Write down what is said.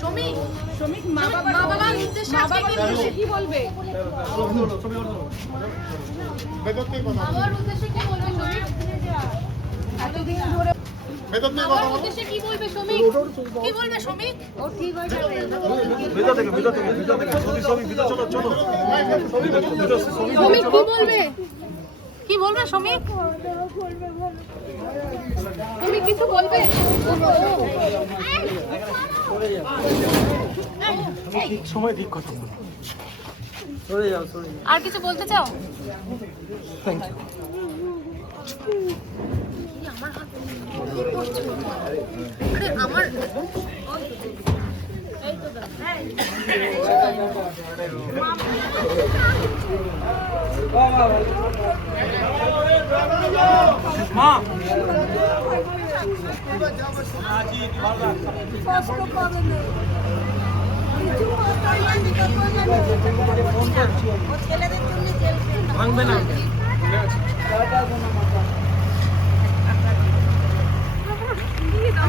সমীক শ্রমিক মা বাবার উদ্দেশ্যে আজকে কি বলবে? বাবার উদ্দেশ্যে কি বলবে সমীক? এতদিন ধরে বাবার উদ্দেশ্যে কি বলবে সমীক? কি বলবে সমীক? ও ঠিক হয়ে যাবে। ভিতর থেকে ছবি চলো সমীক কি বলবে? কি বলবে সমীক? তুমি কিছু বলবে? ঠিক সময় ঠিক কথা বলো। সরে যাও। আর কিছু বলতে চাও? Thank you. আরে আমার মা কষ্ট পাবে না। কিছু কষ্ট হইলে দিতে পারবে না। ও ছেলেদের জন্য জেল ভাঙবে না।